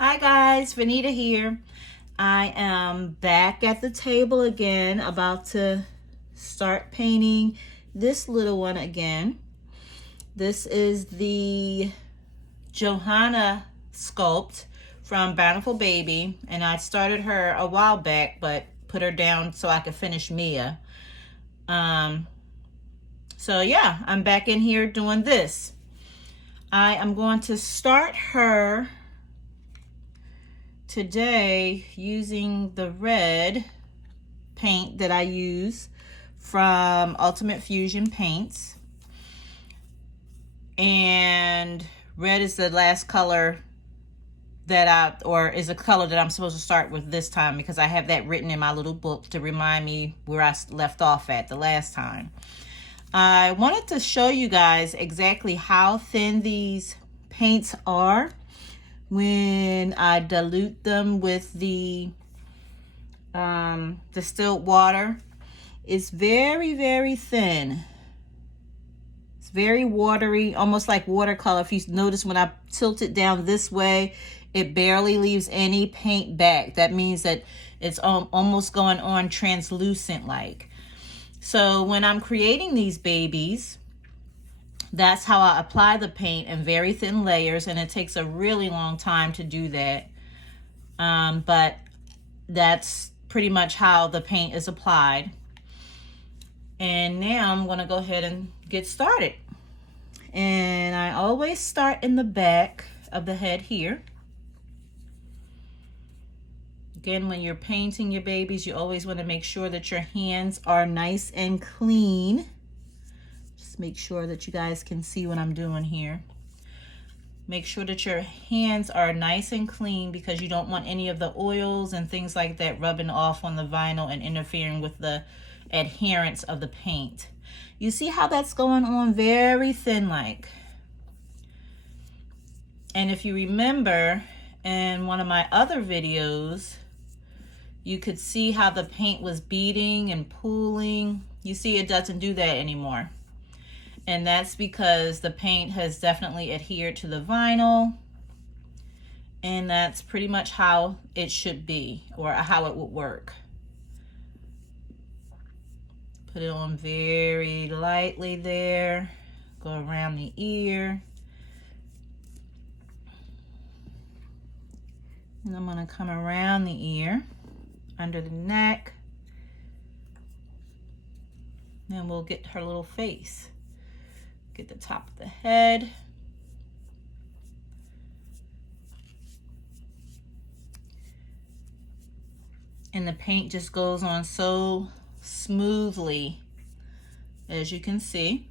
Hi guys, Vanita here. I am back at the table again, about to start painting this little one again. This is the Johanna sculpt from Bountiful Baby, and I started her a while back, but put her down so I could finish Mia. So yeah, I'm back in here doing this. I am going to start her today using the red paint that I use from Ultimate Fusion Paints. And red is the last color that is a color that I'm supposed to start with this time, because I have that written in my little book to remind me where I left off at the last time. I wanted to show you guys exactly how thin these paints are when I dilute them with the distilled water. It's very, very thin. It's very watery, almost like watercolor. If you notice, when I tilt it down this way, it barely leaves any paint back. That means that it's almost going on translucent like. So when I'm creating these babies, that's how I apply the paint in very thin layers, and it takes a really long time to do that. But that's pretty much how the paint is applied. And now I'm going to go ahead and get started. And I always start in the back of the head here. Again, when you're painting your babies, you always want to make sure that your hands are nice and clean. Make sure that you guys can see what I'm doing here. Make sure that your hands are nice and clean, because you don't want any of the oils and things like that rubbing off on the vinyl and interfering with the adherence of the paint. You see how that's going on very thin like. And if you remember in one of my other videos, you could see how the paint was beading and pooling. You see it doesn't do that anymore. And that's because the paint has definitely adhered to the vinyl. And that's pretty much how it should be, or how it would work. Put it on very lightly there. Go around the ear. And I'm going to come around the ear, under the neck. Then we'll get her little face. Get the top of the head. And the paint just goes on so smoothly, as you can see.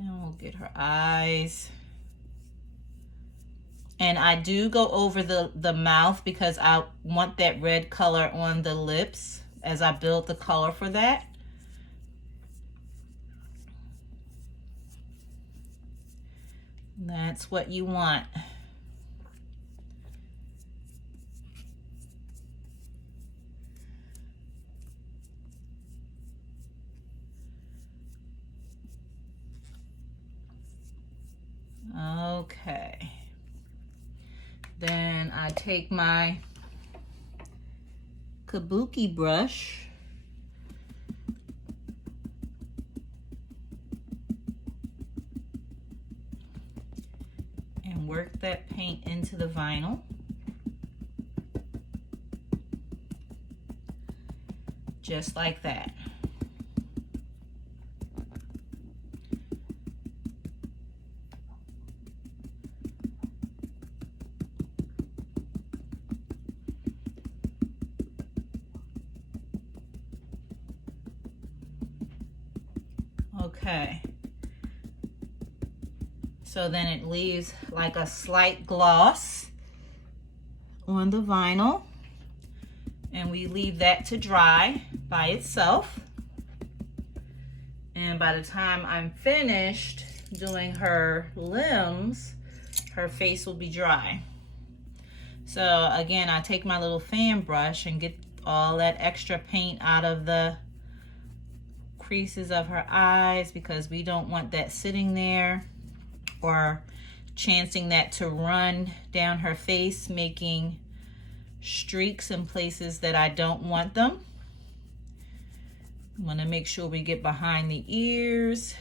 And we'll get her eyes. And I do go over the mouth, because I want that red color on the lips as I build the color for that. That's what you want. Okay. Then I take my kabuki brush and work that paint into the vinyl. Just like that. Okay. So then it leaves like a slight gloss on the vinyl, and we leave that to dry by itself. And by the time I'm finished doing her limbs, her face will be dry. So again, I take my little fan brush and get all that extra paint out of the creases of her eyes, because we don't want that sitting there or chancing that to run down her face, making streaks in places that I don't want them. I want to make sure we get behind the ears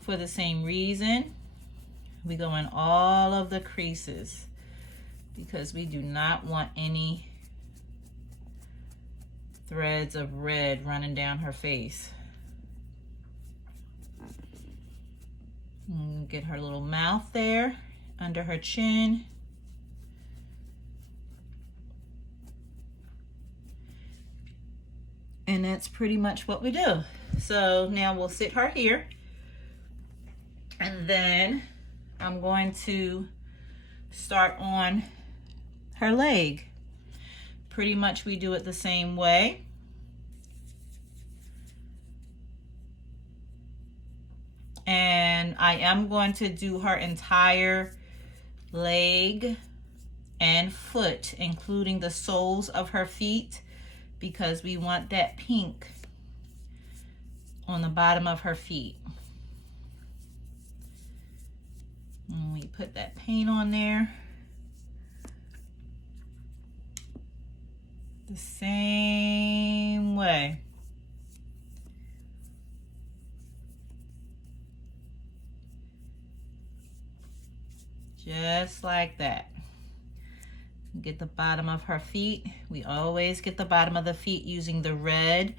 for the same reason. We go in all of the creases because we do not want any threads of red running down her face. And get her little mouth there under her chin. And that's pretty much what we do. So now we'll sit her here. And then I'm going to start on her leg. Pretty much we do it the same way. And I am going to do her entire leg and foot, including the soles of her feet, because we want that pink on the bottom of her feet. And we put that paint on there the same way. Just like that. Get the bottom of her feet. We always get the bottom of the feet using the red.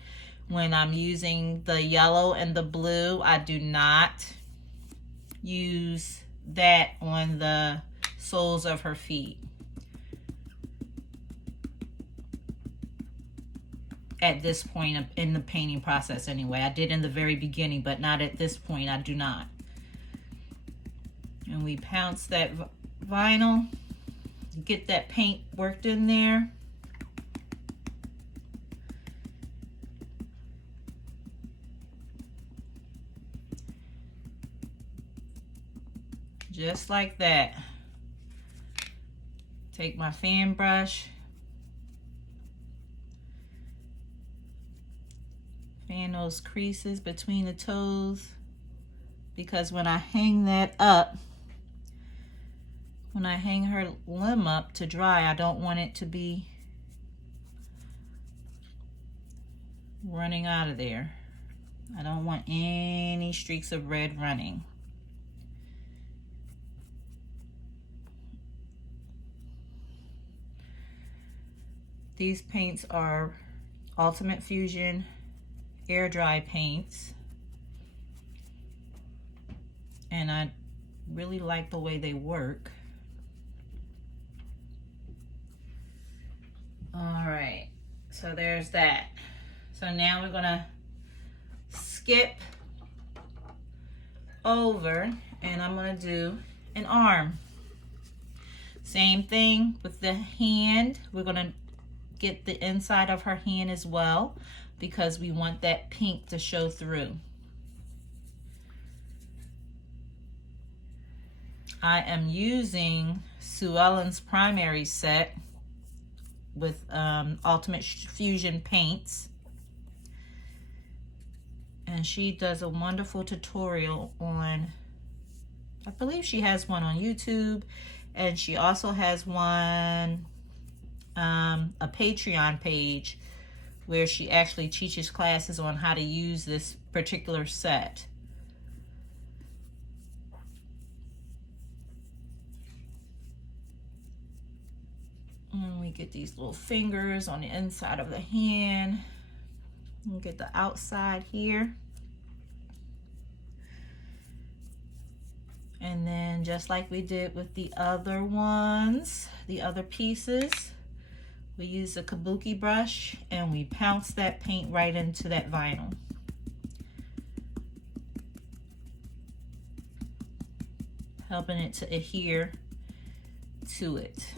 When I'm using the yellow and the blue, I do not use that on the soles of her feet. At this point in the painting process anyway. I did in the very beginning, but not at this point. I do not. And we pounce that vinyl. Get that paint worked in there. Just like that. Take my fan brush. Fan those creases between the toes. Because when I hang that up, when I hang her limb up to dry, I don't want it to be running out of there. I don't want any streaks of red running. These paints are Ultimate Fusion air dry paints. And I really like the way they work. All right, so there's that. So now we're gonna skip over and I'm gonna do an arm. Same thing with the hand. We're gonna get the inside of her hand as well because we want that pink to show through. I am using Sue Ellen's primary set with Ultimate Fusion paints, and she does a wonderful tutorial on, I believe she has one on YouTube, and she also has one, a Patreon page where she actually teaches classes on how to use this particular set. And we get these little fingers on the inside of the hand. And get the outside here. And then just like we did with the other ones, the other pieces, we use a kabuki brush and we pounce that paint right into that vinyl. Helping it to adhere to it.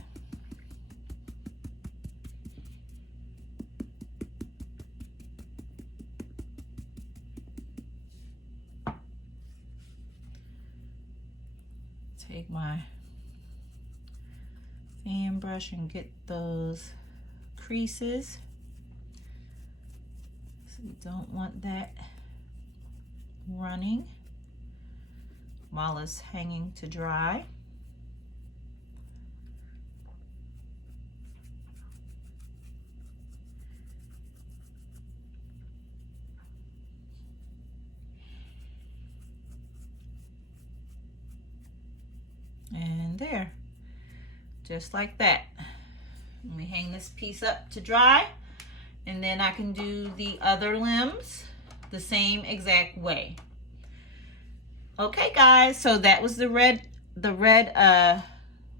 Take my fan brush and get those creases. So we don't want that running while it's hanging to dry. And there, just like that. Let me hang this piece up to dry, and then I can do the other limbs the same exact way. Okay guys, so that was the red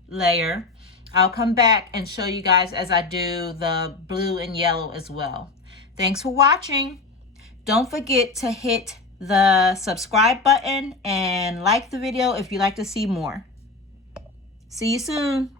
layer. I'll come back and show you guys as I do the blue and yellow as well. Thanks for watching. Don't forget to hit the subscribe button and like the video if you'd like to see more. See you soon.